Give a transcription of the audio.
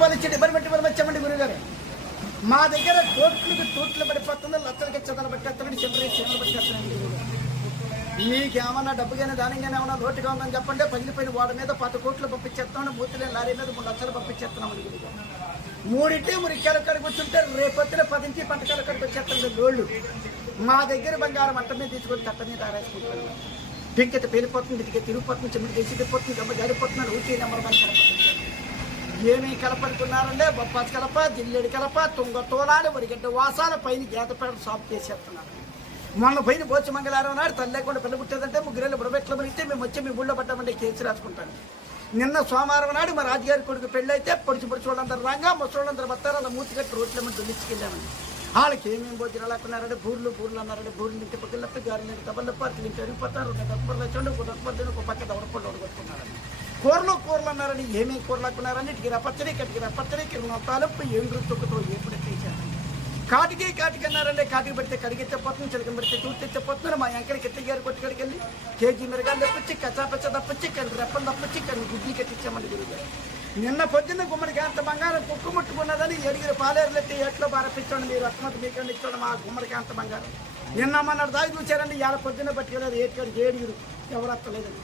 ఇబ్బంది పెట్టి మనం వచ్చామండి గురుగారు. మా దగ్గర తోట్లు పడిపోతుంది, లచ్చలకి చెదలు పట్టేస్తాడు, చెమలు పట్టేస్తానండి గురుగారు. మీకేమన్నా డబ్బుగానే దానిగానే ఏమన్నా లోటుగా ఉందని చెప్పండి, పగిలిపోయిన వాడి మీద 10 కోట్లు పంపించేస్తామని, మూతిలేని లారీ మీద 3 లక్షలు పంపించేస్తున్నామని గురుగారు. 3 మురికాల కడికి వచ్చుంటే రేపొద్దున 10 నుంచి పంటకాల కడికి వచ్చేస్తాండి లోళ్ళు. మా దగ్గర బంగారం అంట మీద తీసుకొని తట్ట మీద ఆరేసుకుంటారు. పింకెత్త పేలిపోతుంది, ఇదికే తిరిగిపోతుంది, చెమటి గెసిపోతుంది, గమ్మ జారిపోతున్నాడు, ఊటీ నెంబర్ 1 కలప. ఏమీ కలపడుకున్నారంటే బొప్పాసి కలప, జిల్లేడి కలప, తుంగతోలాలు, వరిగడ్డ వాసాల పైన గేతపేట సాఫ్ చేసేస్తున్నారు. మొన్న పైన బోచి మంగళవారం నాడు తల్లి లేకుండా పిల్ల పుట్టేదంటే 3 బుడబెట్ల మనిస్తే మేము వచ్చి మీ ఊళ్ళో పడ్డామంటే కేసు రాసుకుంటాను. నిన్న సోమవారం నాడు మా రాజుగారి కొడుకు పెళ్ళి అయితే పొడిచి వాళ్ళందరూ రాగా ముసలోళ్ళందరూ వస్తారు, అలా మూతి కట్టి రోడ్లమని దొల్లించుకెళ్ళామండి. వాళ్ళకి ఏమేమి భోజనాలు అనుకున్నారంటే బూర్లు అన్నారంటే బూర్లు ఇంటి పక్కలప్పి గారెలు తబల్లప్ప అట్లు ఇంటి అరిగిపోతారు, 2 దప్పర్లు వచ్చండి, 1 దప్పర్లు ఒక పక్క దవడపళ్ళు ఒడగొట్టుకున్నారండి. కూరలు అన్నారని ఏమేమి కూరలు అనుకున్నారని ఇటుకి రపచ్చడి కట్టికి రపచ్చడి తాలపు ఏం తొక్కుతో ఎప్పుడు చేశారండి. కాటికి అన్నారంటే కాటికి పెడితే కడిగెత్తపోతుంది, చిలకం పెడితే తూర్తెత్తపోతున్నారు. మా ఎంకడికి ఎత్తగారు కొట్టుకడికి వెళ్ళి కేజీ మిరగాలు తప్పించి కచ్చాపచ్చ తప్పించి రెప్పలు తప్పించి గుడ్లు కట్టించామండి గురుగారు. నిన్న పొద్దున్న గుమ్మడికి అంత బంగారం కుక్కు ముట్టుకున్నదని 7 పాలేరులెత్తి ఎట్లో బారపించండి, మీరు రత్నత మీకండి ఇచ్చండి మా గుమ్మడికి అంత బంగారం. నిన్న మొన్నటి దాకా చూసారండి, 6 పొద్దున్న పట్టుకెళ్ళారు 7 ఎవరు అత్తలేదండి.